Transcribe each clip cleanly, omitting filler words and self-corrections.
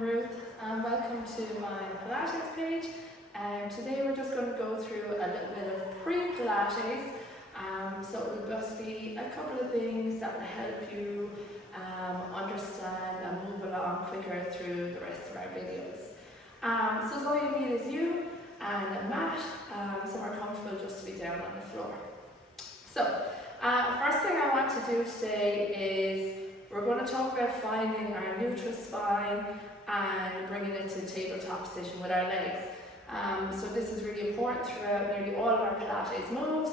Ruth, and welcome to my Pilates page. Today we're just going to go through a little bit of pre-Pilates. So it will just be a couple of things that will help you understand and move along quicker through the rest of our videos. So all you need is you and a mat, somewhere comfortable just to be down on the floor. So first thing I want to do today is we're going to talk about finding our neutral spine and bringing it to tabletop position with our legs. So this is really important throughout nearly all of our Pilates moves,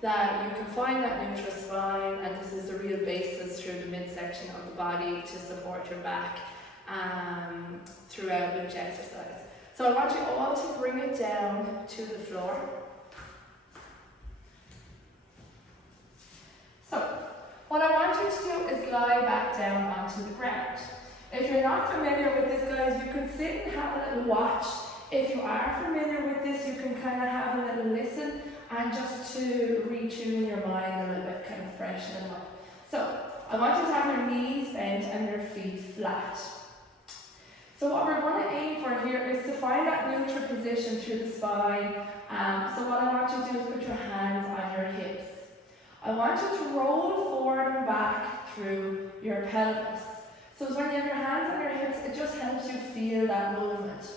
that you can find that neutral spine, and this is the real basis through the midsection of the body to support your back throughout each exercise. So I want you all to bring it down to the floor. So what I want you to do is lie back down onto the ground. If you're not familiar with this, guys, you can sit and have a little watch. If you are familiar with this, you can kind of have a little listen and just to retune your mind a little bit, kind of freshen it up. So I want you to have your knees bent and your feet flat. So what we're going to aim for here is to find that neutral position through the spine. So what I want you to do is put your hands on your hips. I want you to roll forward and back through your pelvis. So when you have your hands on your hips, it just helps you feel that movement.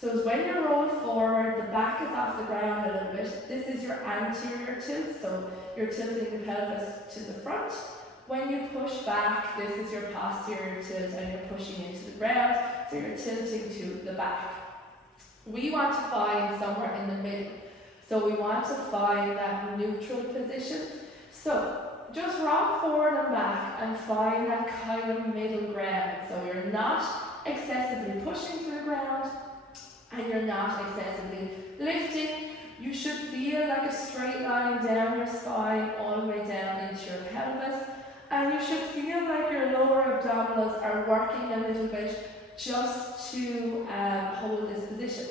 So when you roll forward, the back is off the ground a little bit. This is your anterior tilt, so you're tilting the pelvis to the front. When you push back, this is your posterior tilt and you're pushing into the ground, so you're tilting to the back. We want to find somewhere in the middle. So we want to find that neutral position. So just rock forward and back and find that kind of middle ground. So you're not excessively pushing to the ground and you're not excessively lifting. You should feel like a straight line down your spine all the way down into your pelvis. And you should feel like your lower abdominals are working a little bit just to hold this position.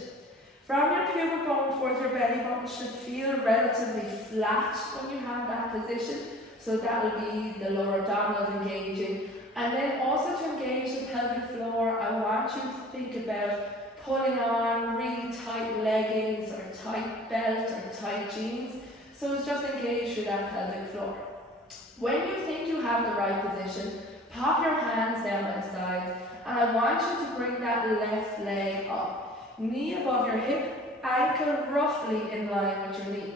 From your pubic bone towards your belly button should feel relatively flat when you have that position. So that will be the lower abdominals engaging. And then also to engage the pelvic floor, I want you to think about pulling on really tight leggings or tight belt or tight jeans. So it's just engaged through that pelvic floor. When you think you have the right position, pop your hands down by the sides, and I want you to bring that left leg up. Knee above your hip, ankle roughly in line with your knee.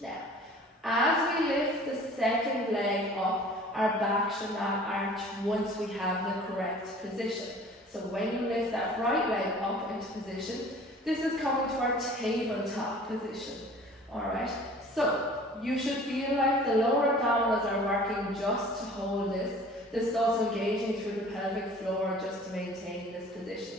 Now, as we lift the second leg up, our back should not arch once we have the correct position. So when you lift that right leg up into position, this is coming to our tabletop position. Alright, so you should feel like the lower abdominals are working just to hold this. This is also engaging through the pelvic floor just to maintain this position.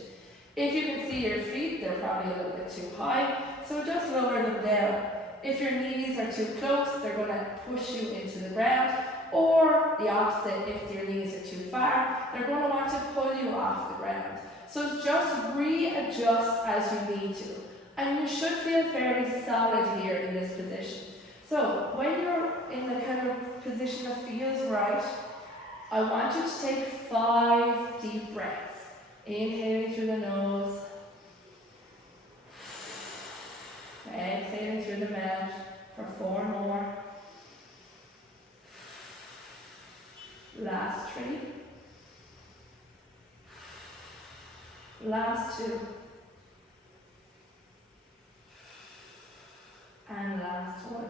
If you can see your feet, they're probably a little bit too high, so just lower them down. If your knees are too close, they're going to push you into the ground, or the opposite, if your knees are too far, they're going to want to pull you off the ground. So just readjust as you need to, and you should feel fairly solid here in this position. So when you're in the kind of position that feels right, I want you to take 5 deep breaths. Inhaling through the nose, exhaling through the mouth for 4 more. Last 3. Last 2. And last 1.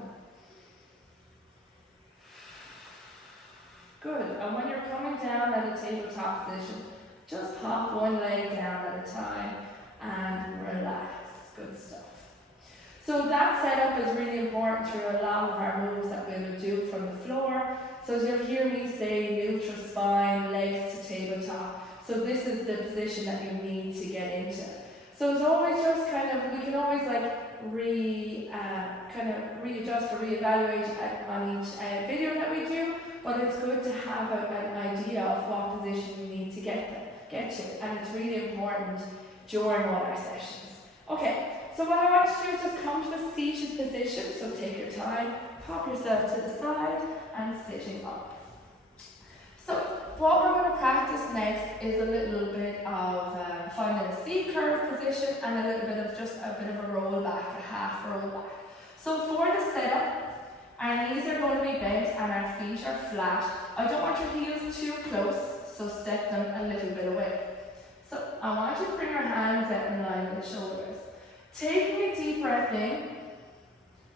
Good. And when you're coming down at a tabletop position, just pop one leg down at a time and relax. Good stuff. So that setup is really important through a lot of our moves that we will do from the floor. So as you'll hear me say, neutral spine, legs to tabletop. So this is the position that you need to get into. So it's always just kind of, we can always like readjust or reevaluate on each video that we do, but it's good to have an idea of what position you need to get to, and it's really important during all our sessions. Okay, so what I want you to do is just come to a seated position, so take your time, pop yourself to the side and sitting up. So what we're going to practice next is a little bit of position and a little bit of just a bit of a roll back, a half roll back. So for the setup, our knees are going to be bent and our feet are flat. I don't want your heels too close, so step them a little bit away. So I want you to bring your hands out in line with the shoulders. Taking a deep breath in,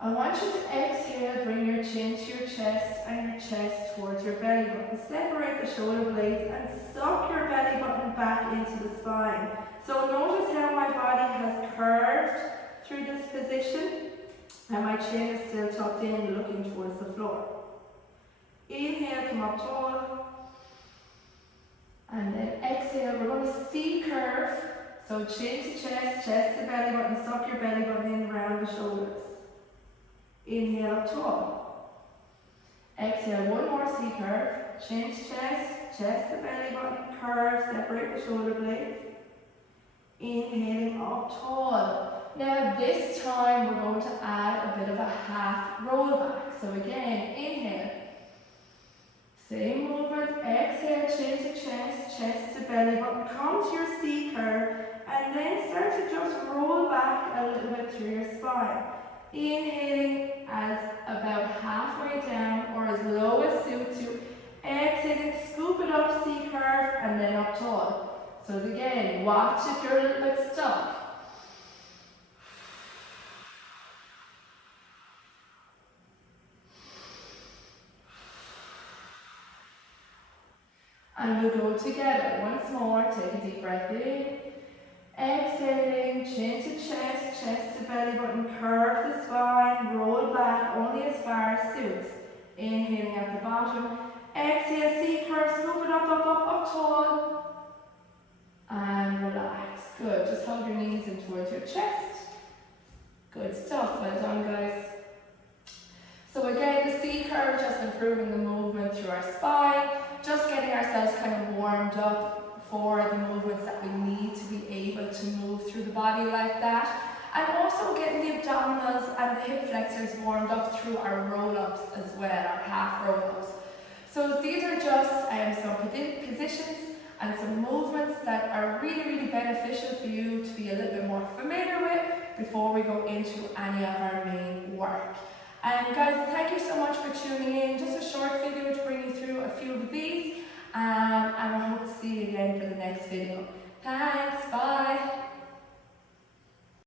I want you to exhale, bring your chin to your chest and your chest towards your belly button. Separate the shoulder blades and suck your belly button back into the spine. So notice how my body has curved through this position and my chin is still tucked in, looking towards the floor. Inhale, come up tall. And then exhale, we're going to C-curve. So chin to chest, chest to belly button, suck your belly button in around the shoulders. Inhale up tall. Exhale, one more C-curve. Chin to chest, chest to belly button, curve, separate the shoulder blades. Inhaling up tall. Now this time we're going to add a bit of a half roll back. So again, inhale. Same movement, exhale, chin to chest, chest to belly button. Come to your C-curve and then start to just roll back a little bit through your spine. Inhaling as about halfway down or as low as suits you. Exhaling, scoop it up, C-curve, and then up tall. So again, watch if you're a little bit stuck. And we'll go together. Once more, take a deep breath in. Exhaling, chin to chest, chest to belly button, curve the spine, roll back only as far as suits. Inhaling at the bottom. Exhale, C-curve, scoop it up tall. And relax. Good. Just hold your knees in towards your chest. Good stuff. Well done, guys. So again, the C-curve, just improving the movement through our spine. Just getting ourselves kind of warmed up for the movements that we need to be able to move through the body like that. And also getting the abdominals and the hip flexors warmed up through our roll-ups as well, our half roll-ups. So these are just some positions and some movements that are really, really beneficial for you to be a little bit more familiar with before we go into any of our main work. Guys, thank you so much for tuning in. Just a short video to bring you through a few of these. And I hope to see you again for the next video. Thanks, bye.